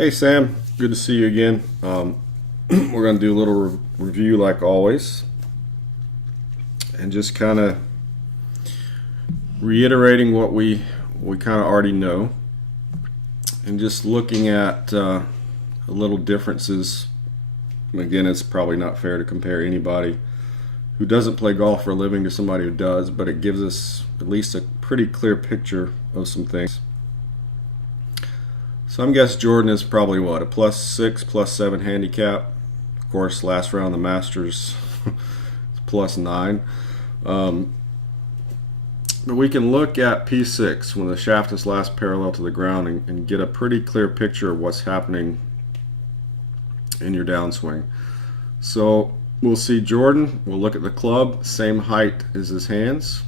Hey Sam, good to see you again. We're going to do a little review like always, and just kind of reiterating what we kind of already know, and just looking at a little differences. Again, it's probably not fair to compare anybody who doesn't play golf for a living to somebody who does, but it gives us at least a pretty clear picture of some things. So I'm guessing Jordan is probably what, a +6, +7 handicap. Of course, last round of the Masters it's +9. But we can look at P6 when the shaft is last parallel to the ground and get a pretty clear picture of what's happening in your downswing. So we'll see Jordan, we'll look at the club, same height as his hands.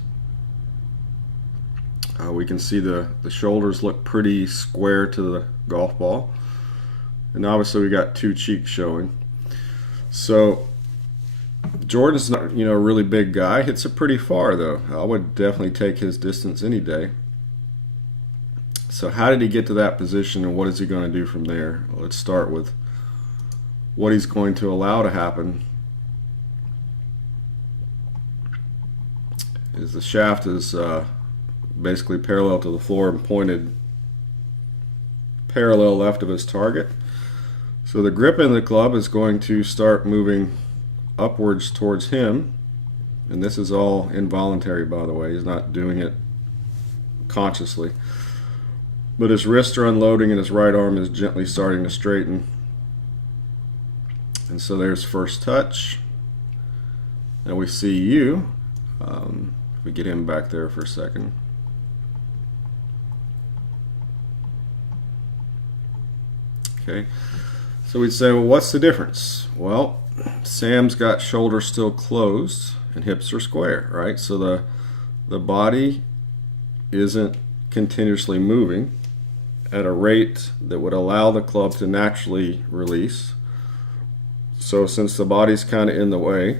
We can see the shoulders look pretty square to the golf ball, and obviously we got two cheeks showing. So Jordan's not, a really big guy. Hits it pretty far though. I would definitely take his distance any day. So how did he get to that position, and what is he going to do from there? Well, let's start with what he's going to allow to happen. Is the shaft is basically parallel to the floor and pointed parallel left of his target. So the grip in the club is going to start moving upwards towards him, and this is all involuntary, by the way. He's not doing it consciously, but his wrists are unloading and his right arm is gently starting to straighten. And so there's first touch. Now we see you. If we get him back there for a second. Okay, so we'd say, well, what's the difference? Well, Sam's got shoulders still closed and hips are square, right? So the body isn't continuously moving at a rate that would allow the club to naturally release. So since the body's kind of in the way,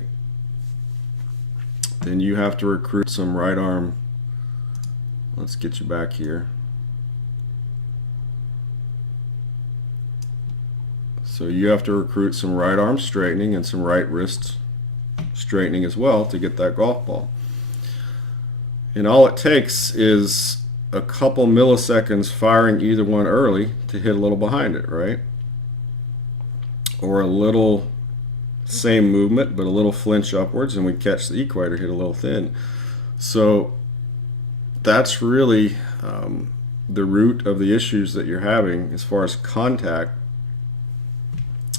then you have to recruit some right arm. Let's get you back here. So you have to recruit some right arm straightening and some right wrist straightening as well to get that golf ball. And all it takes is a couple milliseconds firing either one early to hit a little behind it, right? Or a little same movement but a little flinch upwards and we catch the equator, hit a little thin. So that's really the root of the issues that you're having as far as contact.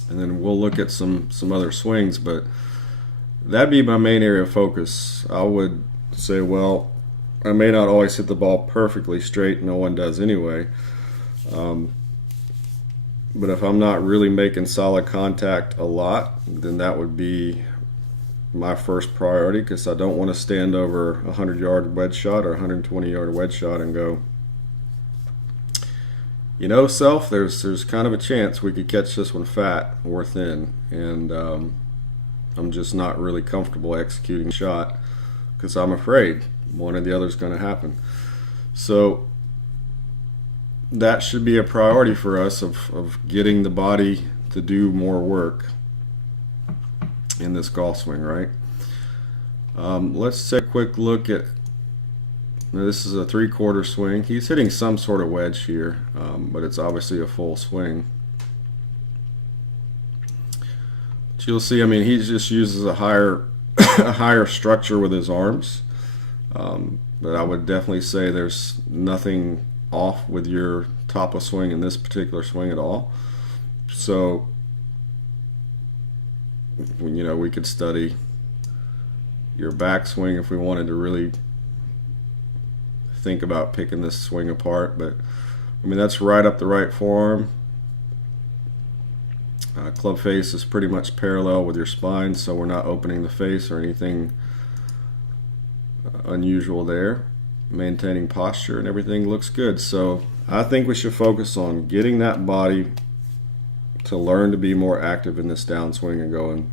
And then we'll look at some other swings, but that'd be my main area of focus. I would say, well, I may not always hit the ball perfectly straight, no one does anyway, but if I'm not really making solid contact a lot, then that would be my first priority, because I don't want to stand over a 100-yard wedge shot or a 120-yard wedge shot and go, self, there's kind of a chance we could catch this one fat or thin, and I'm just not really comfortable executing the shot because I'm afraid one or the other is going to happen. So that should be a priority for us of getting the body to do more work in this golf swing, right? Let's take a quick look at. Now this is a 3/4 swing. He's hitting some sort of wedge here, but it's obviously a full swing. But you'll see, he just uses a higher a higher structure with his arms. But I would definitely say there's nothing off with your top of swing in this particular swing at all. So, we could study your backswing if we wanted to really think about picking this swing apart, but that's right up the right forearm. Club face is pretty much parallel with your spine, so we're not opening the face or anything unusual there. Maintaining posture and everything looks good. So I think we should focus on getting that body to learn to be more active in this downswing and going,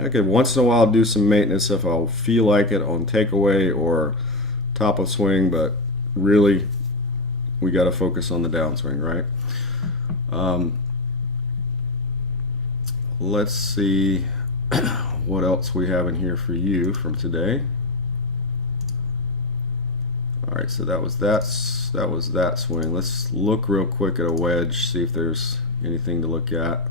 I could once in a while do some maintenance if I feel like it on takeaway or top of swing, but really we got to focus on the downswing, right? Let's see what else we have in here for you from today. All right, so that was that swing. Let's look real quick at a wedge, see if there's anything to look at.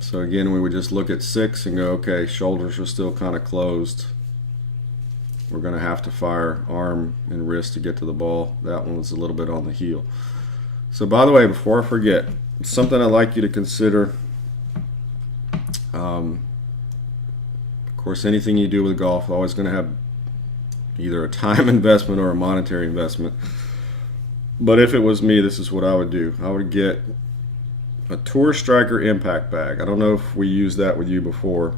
So again, we would just look at 6 and go, okay, shoulders are still kind of closed. We're going to have to fire arm and wrist to get to the ball. That one was a little bit on the heel. So by the way, before I forget, something I'd like you to consider. Of course, anything you do with golf, always going to have either a time investment or a monetary investment. But if it was me, this is what I would do. I would get a Tour Striker impact bag. I don't know if we used that with you before.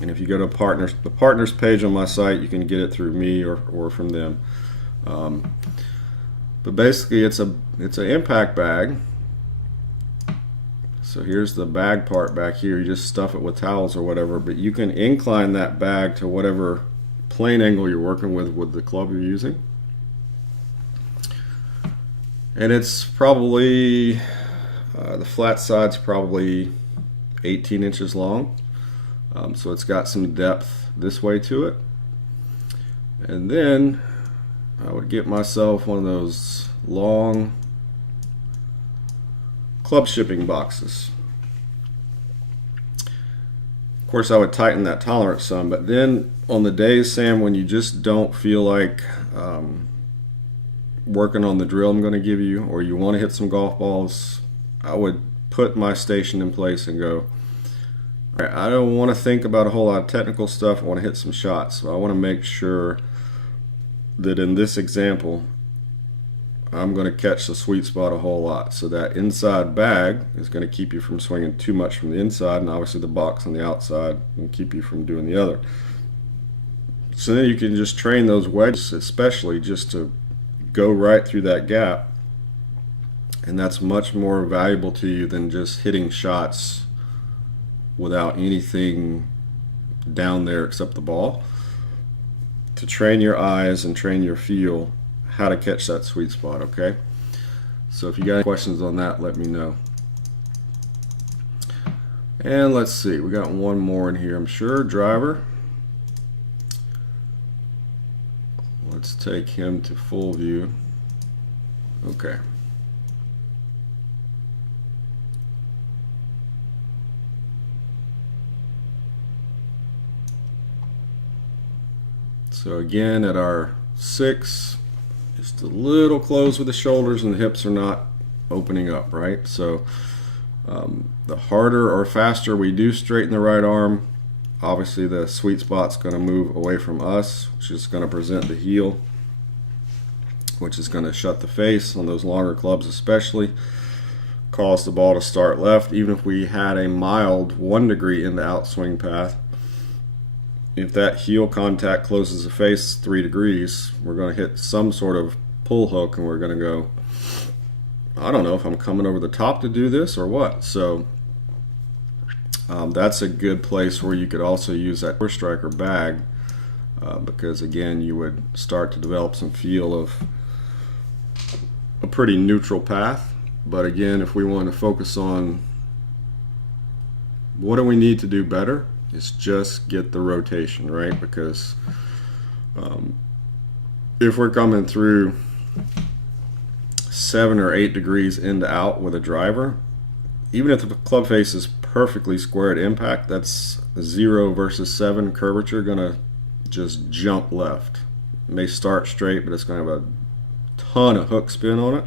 And if you go to the partners page on my site, you can get it through me or from them. But basically, it's an impact bag. So here's the bag part back here. You just stuff it with towels or whatever, but you can incline that bag to whatever plane angle you're working with the club you're using. And it's probably, the flat side's probably 18 inches long. So it's got some depth this way to it. And then I would get myself one of those long club shipping boxes. Of course, I would tighten that tolerance some, but then on the days, Sam, when you just don't feel like working on the drill I'm going to give you, or you want to hit some golf balls, I would put my station in place and go, all right, I don't want to think about a whole lot of technical stuff. I want to hit some shots. So I want to make sure that in this example, I'm going to catch the sweet spot a whole lot. So that inside bag is going to keep you from swinging too much from the inside, and obviously the box on the outside will keep you from doing the other. So then you can just train those wedges, especially just to go right through that gap, and that's much more valuable to you than just hitting shots without anything down there except the ball. To train your eyes and train your feel how to catch that sweet spot, okay? So if you got any questions on that, let me know. And let's see, we got one more in here, I'm sure. Driver. Let's take him to full view. Okay. So again, at our 6, just a little close with the shoulders and the hips are not opening up, right? So the harder or faster we do straighten the right arm, obviously the sweet spot's going to move away from us, which is going to present the heel, which is going to shut the face on those longer clubs, especially cause the ball to start left. Even if we had a mild 1 degree in the outswing path, if that heel contact closes the face 3 degrees, we're going to hit some sort of pull hook and we're going to go, I don't know if I'm coming over the top to do this or what. So that's a good place where you could also use that Tour Striker bag because again, you would start to develop some feel of a pretty neutral path. But again, if we want to focus on what do we need to do better, is just get the rotation, right? Because if we're coming through 7 or 8 degrees into out with a driver, even if the club face is perfectly square at impact, that's 0 versus 7 curvature gonna just jump left. It may start straight, but it's gonna have a ton of hook spin on it.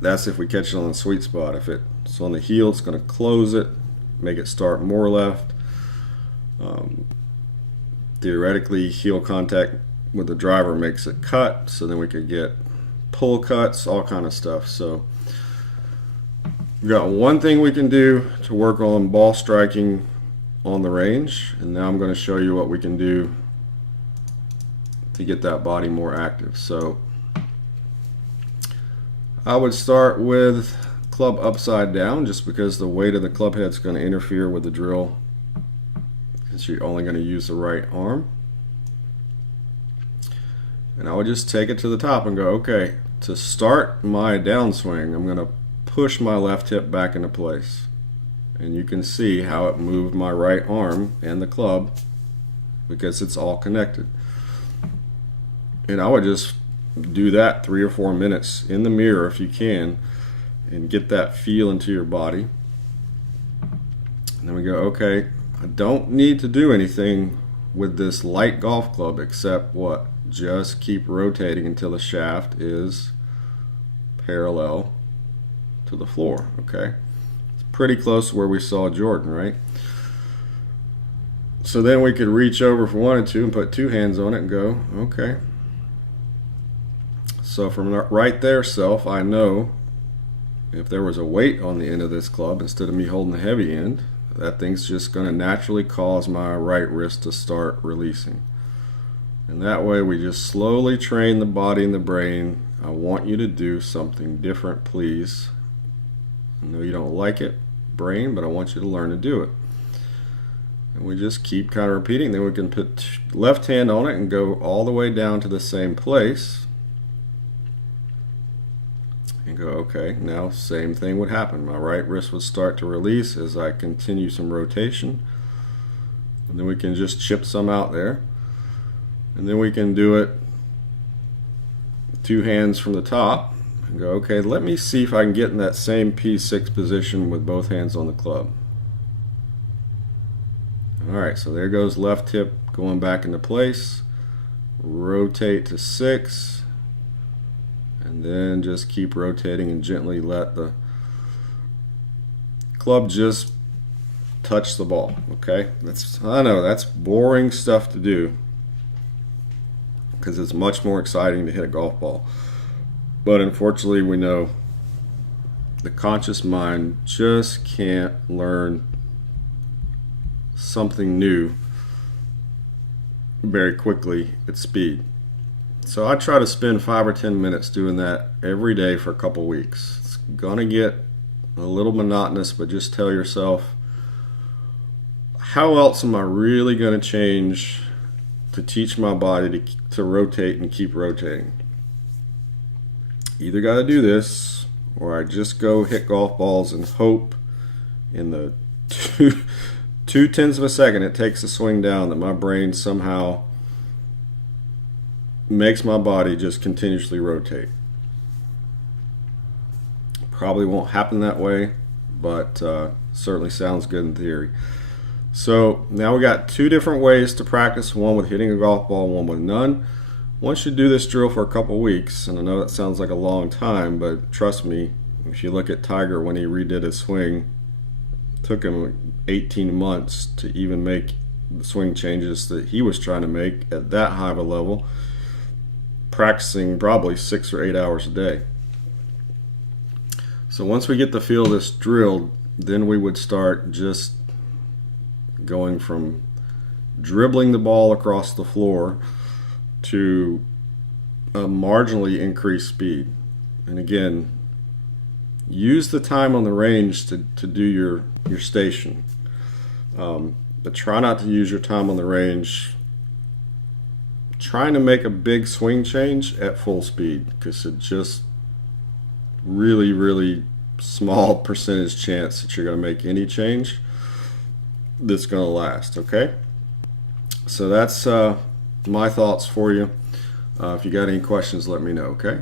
That's if we catch it on the sweet spot. If it's on the heel, it's going to close it, make it start more left. Theoretically, heel contact with the driver makes it cut, so then we could get pull cuts, all kind of stuff. So we've got one thing we can do to work on ball striking on the range, and now I'm going to show you what we can do to get that body more active. So I would start with club upside down just because the weight of the club head is going to interfere with the drill, since you're only going to use the right arm. And I would just take it to the top and go, okay, to start my downswing, I'm going to push my left hip back into place. And you can see how it moved my right arm and the club because it's all connected. And I would just do that 3 or 4 minutes in the mirror if you can and get that feel into your body. And then we go, okay, I don't need to do anything with this light golf club except what? Just keep rotating until the shaft is parallel to the floor. Okay, it's pretty close to where we saw Jordan, right? So then we could reach over if we wanted to and put 2 hands on it and go, okay. So from right there, self, I know if there was a weight on the end of this club instead of me holding the heavy end, that thing's just going to naturally cause my right wrist to start releasing. And that way we just slowly train the body and the brain. I want you to do something different, please. I know you don't like it, brain, but I want you to learn to do it. And we just keep kind of repeating. Then we can put left hand on it and go all the way down to the same place. And go, okay, now same thing would happen. My right wrist would start to release as I continue some rotation. And then we can just chip some out there. And then we can do it 2 hands from the top and go, okay, let me see if I can get in that same P6 position with both hands on the club. Alright, so there goes left hip going back into place. Rotate to 6. And then just keep rotating and gently let the club just touch the ball. Okay, I know that's boring stuff to do because it's much more exciting to hit a golf ball. But unfortunately, we know the conscious mind just can't learn something new very quickly at speed. So I try to spend 5 or 10 minutes doing that every day for a couple weeks. It's gonna get a little monotonous, but just tell yourself, how else am I really gonna change to teach my body to rotate and keep rotating? Either gotta do this, or I just go hit golf balls and hope in the 2/10 of a second it takes to swing down that my brain somehow makes my body just continuously rotate. Probably won't happen that way, but certainly sounds good in theory. So now we got 2 different ways to practice, one with hitting a golf ball, one with none. Once you do this drill for a couple weeks, and I know that sounds like a long time, but trust me, if you look at Tiger when he redid his swing, it took him 18 months to even make the swing changes that he was trying to make at that high of a level, practicing probably 6 or 8 hours a day. So once we get the feel of this drill, then we would start just going from dribbling the ball across the floor to a marginally increased speed. And again, use the time on the range to do your station. But try not to use your time on the range trying to make a big swing change at full speed, because it just really small percentage chance that you're going to make any change that's going to last. Okay, so that's my thoughts for you. If you got any questions, let me know. Okay.